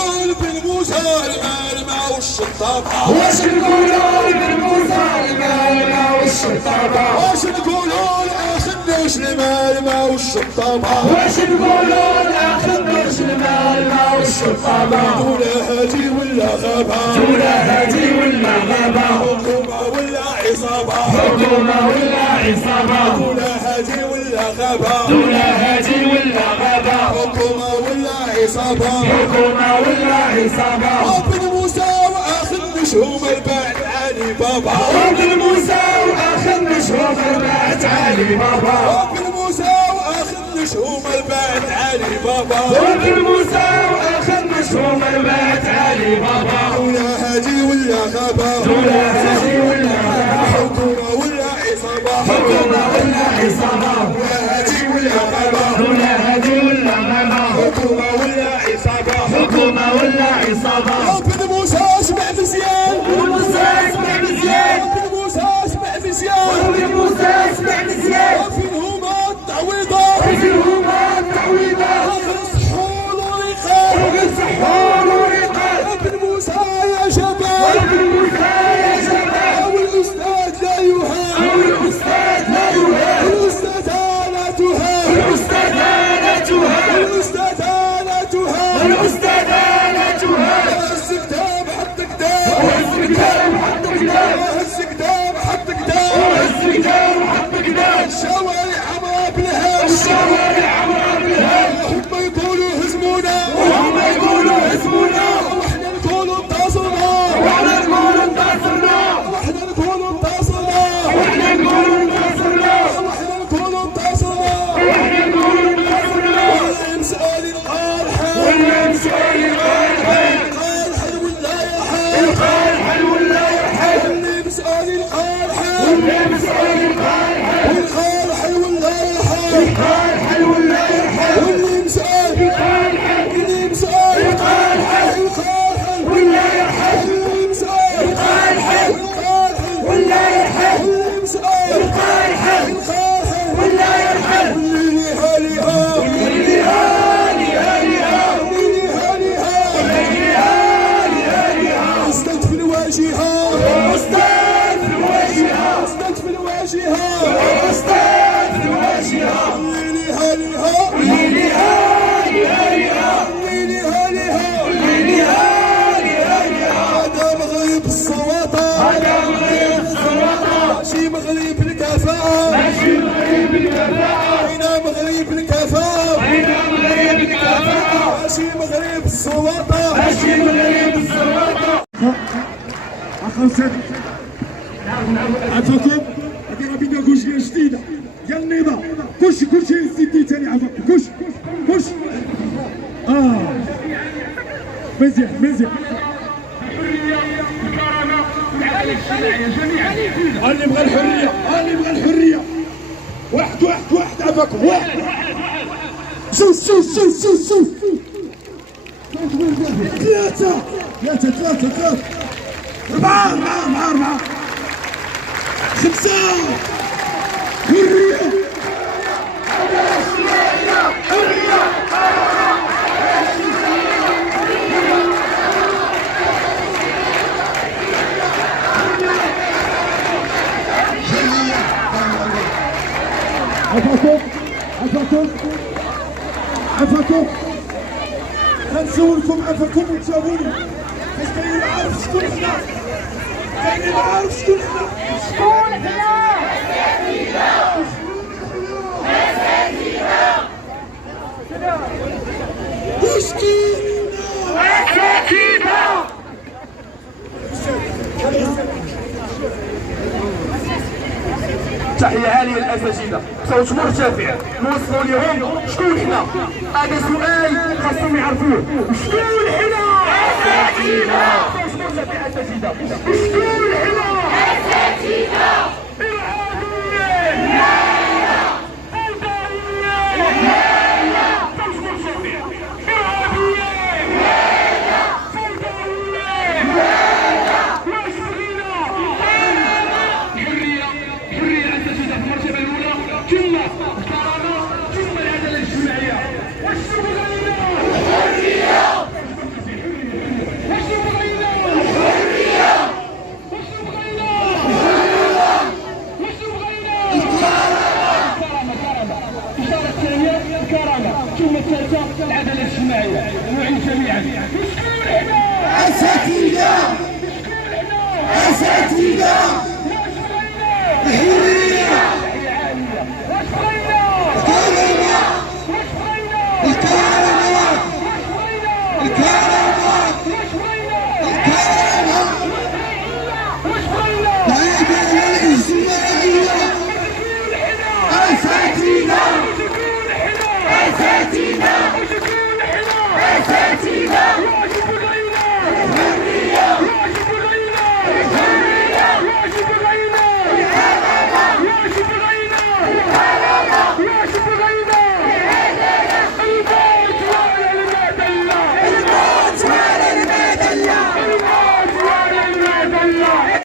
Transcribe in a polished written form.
نقولوا لبن موسى المعلمة والشطابة؟ واش نقولوا لبن موسى المعلمة والشطابة؟ واش نقولوا لأخ النوش المعلمة والشطابة؟ واش نقولوا لأخ النوش المعلمة والشطابة؟ ولا هادي ولا غابة؟ ولا هادي ولا غابة؟ حكومة ولا عصابة؟ حكومة ولا عصابة؟ ولا هادي ولا غابة؟ ولا هادي ولا غابة؟ حكومة ولا عصابة؟ حكومة ولا عصابة؟ بن موسى وأخ النوش هما البعد علي بابا. بن موسى وأخ النوش هما البعد علي بابا. بن موسى وأخ النوش هما البعد علي بابا. بن موسى وأخ النوش هما البعد علي بابا. ولا هادي ولا غابة؟ ولا هادي ولا غابة؟ حكومة ولا عصابة؟ حكومة ولا عصابة؟ ولا هادي ولا غابة؟ ولا هادي ولا غابة؟ حكومة ولا عصابة؟ حكومة ولا عصابة؟ بن موسى اسمع مزيان. بن موسى اسمع مزيان. بن موسى اسمع مزيان. بن موسى اسمع مزيان. فين هما التعويضات؟ فين هما التعويضات؟ صحول ورقاب. صحول ورقاب. بن موسى يا جبال. بن موسى يا جبال. والأستاذ لا يهان. الأستاذ لا يهان. الأستاذة لا تهان. الأستاذة لا تهان. الأستاذة لا تهان. الأستاذة لا تهان. هز كتاب حط كتاب. وهز كتاب حط كتاب. هز كتاب حط كتاب. وهز كتاب حط كتاب. الشوارع عمرها بالهام. الشوارع عمرها بالهام. هم يقولوا هزمونا. وهم يقولوا هزمونا. واحنا نقولوا انتصرنا. واحنا نقولوا انتصرنا. واحنا نقولوا انتصرنا. واحنا نقولوا انتصرنا. واحنا نقولوا انتصرنا. واحنا نقولوا انتصرنا. ولا مسؤول القارحة. ولا مسؤول القارحة. القارحة ولا يرحل. القارحة ولا يرحل. واللي مسؤول القارحة. واللي مسؤول القارحة. القارحة ولا يرحل. القارحة ولا يرحل. واللي مسؤول القارحة. اللي مسؤول القارحة. القارحة ولا يرحل. اللي مسؤول القارحة. القارحة ولا يرحل. واللي مسؤول القارحة. القارحة ولا يرحل. واللي هاليها واللي هاليها واللي هاليها استد في الواجهة. أستاذ الواجهة. استد في الواجهة. أستاذ الواجهة. واللي هاليها واللي هاليها. واللي هاليها واللي هاليها. هذا مغرب الصواطة. هذا مغرب الصواطة. ماشي مغرب الكفاءة. ماشي مغرب الكفاءة. هنا مغرب الكفاءة. هنا مغرب الكفاءة. ماشي مغرب الصواطة. ماشي مغرب الصواطة. عفاكم هذه بيداغوجيا جديدة ديال النظام. كلشي يزيد ثاني. عفاكم كلشي مزيان مزيان. اللي بغى الحرية. اللي بغى الحرية. واحد عفاكم. واحد جوج ثلاثة أربعة خمسة. حرية. عفاكم غنسولكم عفاكم وتجاوبوني. باش كاين اللي عارف شكون حنا. كاين اللي عارف شكون حنا. شكون حنا؟ واش كاين هنا؟ تحية عالية للأساتذة بصوت مرتفع نوصلوا لهم شكون حنا. هذا سؤال خاصهم يعرفوه. شكون حنا؟ أساتذة. بصوت مرتفع أساتذة. شكون حنا؟ أساتذة. إرهابيين. لا. فوضويين. لا. بصوت مرتفع. إرهابيين. لا. فوضويين. لا. واش بغينا؟ حرية الأساتذة في المرتبة الأولى ثم الكرامة ثم العدالة الاجتماعية. واش بغينا؟ الحرية. جميعا. أساتذة أساتذة الحرية الكرامة الكرامة الكرامة